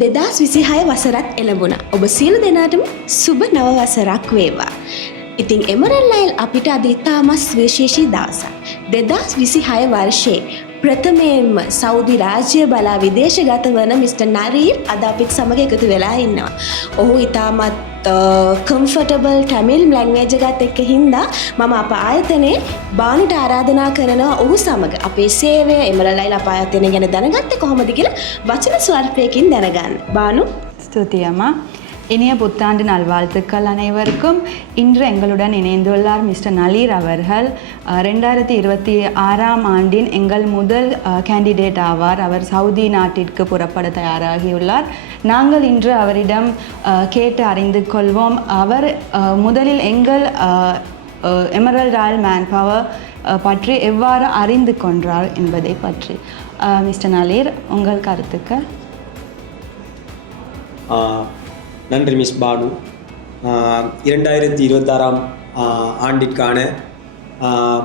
2026 වසරත් එළඹුණා. ඔබ සියලු දෙනාටම සුබ නව වසරක් වේවා. ඉතින් එමරල්ඩ් ලයිල් අපිට අද ඉතාමත් විශේෂී දවසක්. 2026 වර්ෂයේ ප්‍රථමයෙන්ම සෞදි රාජ්‍ය බලා විදේශගත වන මිස්ටර් නරීර් අද අපිත් සමග එකතු වෙලා ඉන්නවා. ඔහු ඉතාමත් කම්ෆර්ටබල් ටැමිල් ලැන්ග්වේජ් එකත් එක්ක හින්දා මම අප ආයතනයේ බානුට ආරාධනා කරනවා ඔහු සමග අපේ සේවය එමරල්ඩ් ලයිල් අප ආයතනය ගැන දැනගත්තේ කොහොමද කියලා වචන ස්වරූපයකින් දැනගන්න. பானு ஸ்துதி அம்மா. இனிய புத்தாண்டு நல்வாழ்த்துக்கள் அனைவருக்கும். இன்று எங்களுடன் இணைந்துள்ளார் மிஸ்டர் நலீர் அவர்கள். 2026ஆம் ஆண்டின் எங்கள் முதல் கேண்டிடேட் ஆவார். அவர் சவுதி நாட்டிற்கு புறப்பட தயாராகியுள்ளார். நாங்கள் இன்று அவரிடம் கேட்டு அறிந்து கொள்வோம். அவர் முதலில் எங்கள் எமரல்ட் ராயல் மேன்பவர் பற்றி எவ்வாறு அறிந்து கொண்டார் என்பதை பற்றி. மிஸ்டர் நலீர், உங்கள் கருத்துக்கள்? நன்றி மிஸ் பானு. 2026ஆம் ஆண்டிற்கான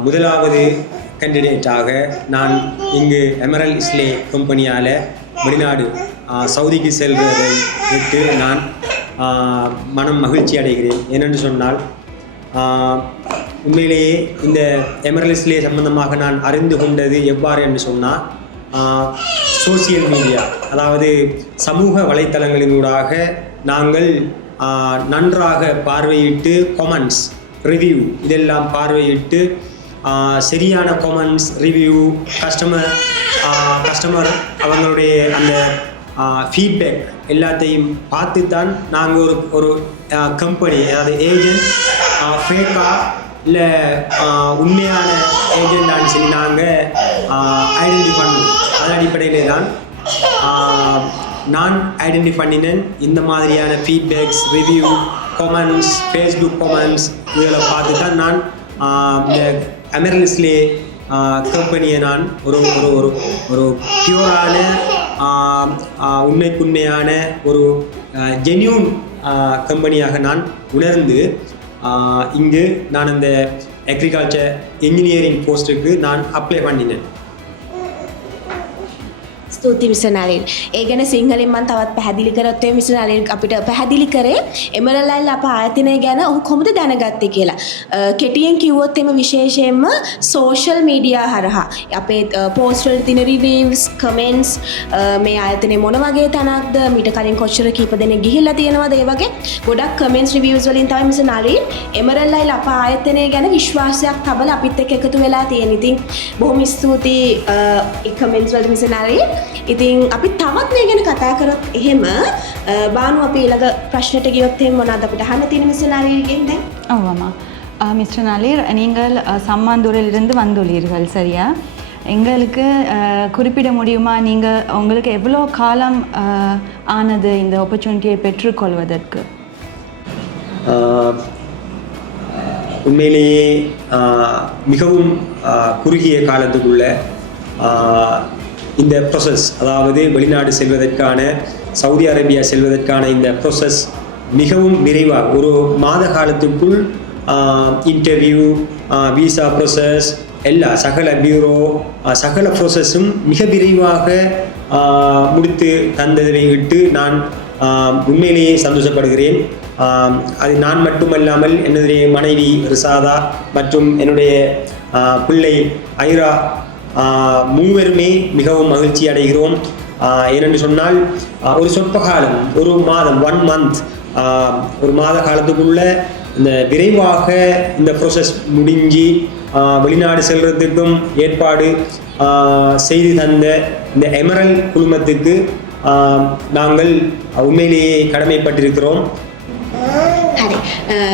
முதலாவது கேண்டிடேட்டாக நான் இங்கு எமரல்ட் இஸ்லே கம்பெனியால் வெளிநாடு சவுதிக்கு செல்வதை விட்டு நான் மனம் மகிழ்ச்சி அடைகிறேன். ஏனென்று சொன்னால் உண்மையிலேயே இந்த எமரல்ட் இஸ்லே சம்பந்தமாக நான் அறிந்து கொண்டது எவ்வாறு என்று சொன்னால் சோசியல் மீடியா, அதாவது சமூக வலைத்தளங்களினூடாக நாங்கள் நன்றாக பார்வையிட்டு கொமெண்ட்ஸ், ரிவ்யூ இதெல்லாம் பார்வையிட்டு சரியான கொமெண்ட்ஸ், ரிவ்யூ, கஸ்டமர் அவங்களுடைய அந்த ஃபீட்பேக் எல்லாத்தையும் பார்த்து தான் நாங்கள் ஒரு கம்பெனி, அதாவது ஏஜென்ட் ஃபேக்கா இல்லை உண்மையான ஏஜெண்டான்னு சொல்லி நாங்கள் ஐடென்டிஃபை பண்ணுவோம். அதன் அடிப்படையிலே தான் நான் ஐடென்டிஃபை பண்ணினேன். இந்த மாதிரியான feedbacks, review, comments, Facebook comments இதில் பார்த்து தான் நான் இந்த எமரல்ட் இஸ்லே கம்பெனியை நான் ஒரு ஒரு ஒரு ஒரு பியூரான உண்மைக்குண்மையான ஒரு ஜென்யூன் கம்பெனியாக நான் உணர்ந்து இங்கு நான் இந்த அக்ரிகல்ச்சர் இன்ஜினியரிங் போஸ்ட்டுக்கு நான் அப்ளை பண்ணினேன். ස්තුතියි මිස්ටර් නලින්. ඒ ගැන සිංහලෙන් මම තවත් පැහැදිලි කරොත් මිස්ටර් නලින් අපිට පැහැදිලි කරේ එමරල්ඩ් ලයිල් අප ආයතනය ගැන ඔහු කොහොමද දැනගත්තේ කියලා. කෙටියෙන් කිව්වොත් එම විශේෂයෙන්ම සෝෂල් මීඩියා හරහා අපේ පෝස්ට් වල තියෙන රිවිව්ස්, කමෙන්ට්ස්, මේ ආයතනයේ මොන වගේ තැනක්ද, මීට කලින් කොච්චර කීප දෙනෙක් ගිහිල්ලා තියෙනවද, ඒ වගේ ගොඩක් කමෙන්ට්ස්, රිවිව්ස් වලින් තමයි මිස්ටර් නලින් එමරල්ඩ් ලයිල් අප ආයතනය ගැන විශ්වාසයක් තබලා අපිත් එක්ක එකතු වෙලා තියෙන. ඉතින් බොහොම ස්තුතියි ඒ කමෙන්ට්ස් වලට මිස්ටර් නලින්. ඉතින් අපි තවත් මේ ගැන කතා කරොත් එහෙම බානු අපි ඊළඟ ප්‍රශ්නට ගියොත් එහෙම මොනවද අපිට අහන්න තියෙන මිස්ටර් නලීර්ගෙන් දැන්? ஆமாம்மா. மிஸ்டர் நலீர், நீங்கள் சம்மாந்தூரிலிருந்து வந்துள்ளீர்கள், சரியா? எங்களுக்கு குறிப்பிட முடியுமா, நீங்கள் உங்களுக்கு எவ்வளோ காலம் ஆனது இந்த ஆப்பர்ச்சுனிட்டியை பெற்றுக்கொள்வதற்கு? உண்மையிலேயே மிகவும் குறுகிய காலத்துக்குள்ள இந்த ப்ரொசஸ், அதாவது வெளிநாடு செல்வதற்கான, சவுதி அரேபியா செல்வதற்கான இந்த ப்ரொசஸ் மிகவும் விரைவாக ஒரு மாத காலத்துக்குள் இன்டர்வியூ, விசா ப்ரொசஸ், எல்லா சகல பியூரோ சகல ப்ரொசஸும் மிக விரைவாக முடித்து தந்ததை விட்டு நான் உண்மையிலேயே சந்தோஷப்படுகிறேன். அது நான் மட்டுமல்லாமல் என்னுடைய மனைவி ரிசாதா மற்றும் என்னுடைய பிள்ளை ஐரா மூவருமே மிகவும் மகிழ்ச்சி அடைகிறோம். ஏனென்று சொன்னால் ஒரு சொற்ப காலம், ஒரு மாதம், 1 month, ஒரு மாத காலத்துக்குள்ள இந்த விரைவாக இந்த ப்ரோசஸ் முடிஞ்சு வெளிநாடு செல்வதற்கும் ஏற்பாடு செய்து தந்த இந்த எமரல்ட் குழுமத்துக்கு நாங்கள் உண்மையிலேயே கடமைப்பட்டிருக்கிறோம். හරි.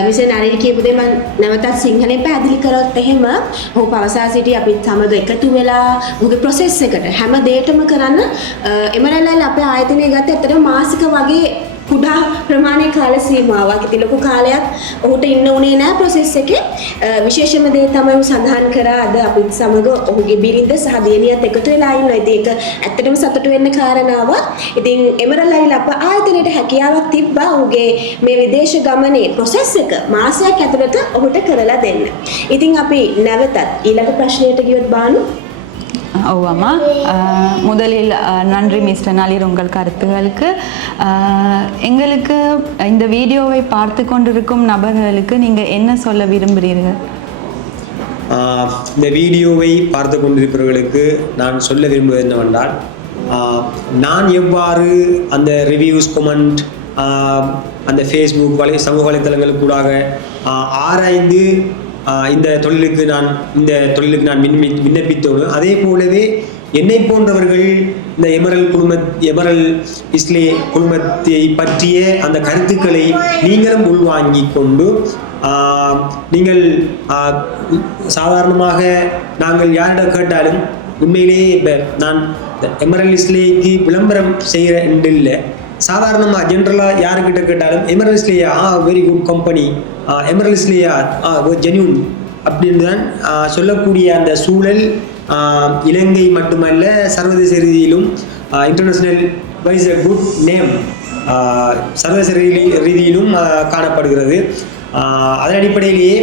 මිස්ටර් නලින් කියපු දේ මම නැවතත් සිංහලෙන් පැහැදිලි කරොත් එහෙම ඔහු පවසා සිටි අපිත් සමග එකතු වෙලා ඔහුගේ ප්‍රොසෙස් එකට හැම දෙයකම කරන්න එමරල්ඩ් ලයිල් අපේ ආයතනය ගත්තේ ඇත්තටම මාසික වගේ කුඩා ප්‍රමාණයේ කාල සීමාවක්. ඉතින් ලොකු කාලයක් ඔහුට ඉන්න උනේ නැහැ ප්‍රොසෙස් එකේ. විශේෂම දේ තමයි ඔහු සඳහන් කරා අද අපිත් සමග ඔහුගේ බිරිඳ සහ දියණියත් එකතු වෙලා ඉන්නවා. ඉතින් ඒක ඇත්තටම සතුටු වෙන්න කාරණාවක්. ඉතින් එමරල්ඩ් ලයිල් අප ආයතනයට හැකියාවක් තිබ්බා ඔහුගේ මේ විදේශ ගමනේ ප්‍රොසෙස් එක මාසයක් ඇතුළත ඔහුට කරලා දෙන්න. ඉතින් අපි නැවතත් ඊළඟ ප්‍රශ්නයට ගියොත් බානු. ஓவாமா முதலில் நன்றி மிஸ்டர் நளிர் உங்கள் கருத்துகளுக்கு. எங்களுக்கு இந்த வீடியோவை பார்த்து கொண்டிருக்கும் நபர்களுக்கு நீங்கள் என்ன சொல்ல விரும்புகிறீர்கள்? இந்த வீடியோவை பார்த்து கொண்டிருப்பவர்களுக்கு நான் சொல்ல விரும்புவது என்னவென்றால், நான் எவ்வாறு அந்த ரிவ்யூஸ் கொமெண்ட் அந்த ஃபேஸ்புக் சமூக வலைத்தளங்களுக்கூடாக ஆராய்ந்து இந்த தொழிலுக்கு நான் விண்ணப்பித்தோடு, அதே போலவே என்னை போன்றவர்கள் இந்த எமரல் இஸ்லே குழுமத்தை பற்றிய அந்த கருத்துக்களை நீங்களும் உள்வாங்கிக் கொண்டு நீங்கள் சாதாரணமாக நாங்கள் யாரிடம் கேட்டாலும் உண்மையிலேயே இப்போ நான் எமரல் இஸ்லேக்கு விளம்பரம் செய்கிற இல்லை, சாதாரணமாக ஜென்ரலாக யாருக்கிட்ட கேட்டாலும் எமரல் இஸ்லேயா வெரி குட் கம்பெனி, எமரல் இஸ்லேயா ஜென்யூன் அப்படின்னு தான் சொல்லக்கூடிய அந்த சூழல் இலங்கை மட்டுமல்ல சர்வதேச ரீதியிலும் international wise a good name சர்வதேச ரீதியிலும் காணப்படுகிறது. அதன் அடிப்படையிலேயே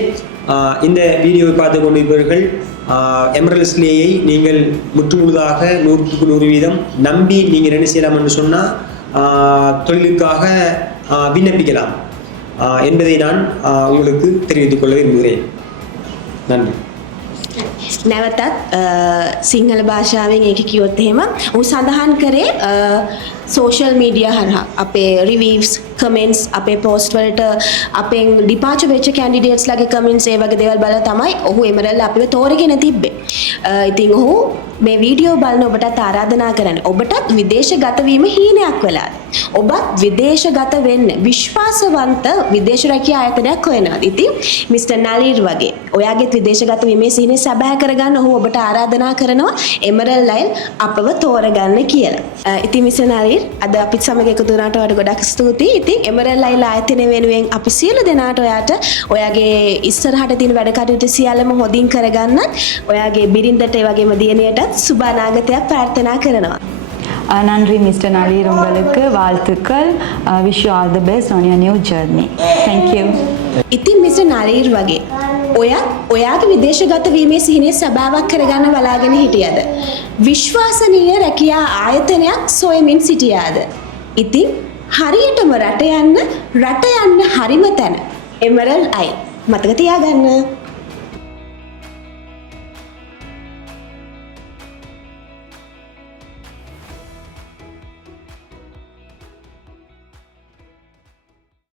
இந்த வீடியோவை பார்த்து கொண்டிருப்பவர்கள் எமரல் இஸ்லேயை நீங்கள் முற்றுமுழுதாக 100% நம்பி நீங்கள் என்ன செய்யலாம் என்று சொன்னால் தொழிலுக்காக விண்ணப்பிக்கலாம் என்பதை நான் உங்களுக்கு தெரிவித்துக் கொள்ள விரும்புகிறேன். நன்றி. නැවතත් සිංහල භාෂාවෙන් ඒක කිව්වොත් එහෙම ඌ සඳහන් කරේ සෝෂල් මීඩියා හරහා අපේ රිවිව්ස් කමෙන්ට්ස් අපේ පෝස්ට් වලට අපෙන් ඩිපාචර් වෙච්ච කැන්ඩිඩේට්ස් ලගේ කමෙන්ට්ස් ඒ වගේ දේවල් බලලා තමයි ඔහු එමරල් අපිව තෝරගෙන තිබ්බේ. ඉතින් ඔහු මේ වීඩියෝ බලන ඔබටත් ආරාධනා කරන්නේ ඔබටත් විදේශගත වීම හීනයක් වෙලාද? ඔබත් විදේශගත වෙන්න විශ්වාසවන්ත විදේශ රැකියා ආයතනයක් හොයනවාද? ඉතින් මිස්ටර් නලීර් වගේ ඔයාගේත් විදේශගත වීමේ සිහිනය සැබෑ කරගන්න ඔහු ඔබට ආරාධනා කරනවා එමරල් ලයිල් අපව තෝරගන්න කියලා. ඉතින් මිස්ටර් නලීර් අද අපිත් සමග එකතු වුණාට ඔයාලට ගොඩක් ස්තුතියි. ඉතින් එමරල් ලයිල් ආයතනය වෙනුවෙන් අපි සියලු දෙනාට ඔයාට ඔයාගේ ඉස්සරහට තියෙන වැඩ කටයුතු සියල්ලම හොඳින් කරගන්නත් ඔයාගේ බිරිඳට ඒ වගේම දියණියටත් සුබ අනාගතයක් ප්‍රාර්ථනා කරනවා. நன்றி மிஸ்டர் நளீர், உங்களுக்கு வாழ்த்துக்கள். Wish you all the best on your new journey. Thank you. ඉතින් මිස්ටර් නලීර් වගේ ඔයාගේ විදේශගත වීමේ සිහිනය සබාවක් කරගන්න බලාගෙන හිටියද? විශ්වාසනීය රැකියා ආයතනයක් සොයමින් සිටියාද? ඉතින් හරියටම රට යන්න හරිම තැන එමරල් අයිල් මතක තියාගන්න.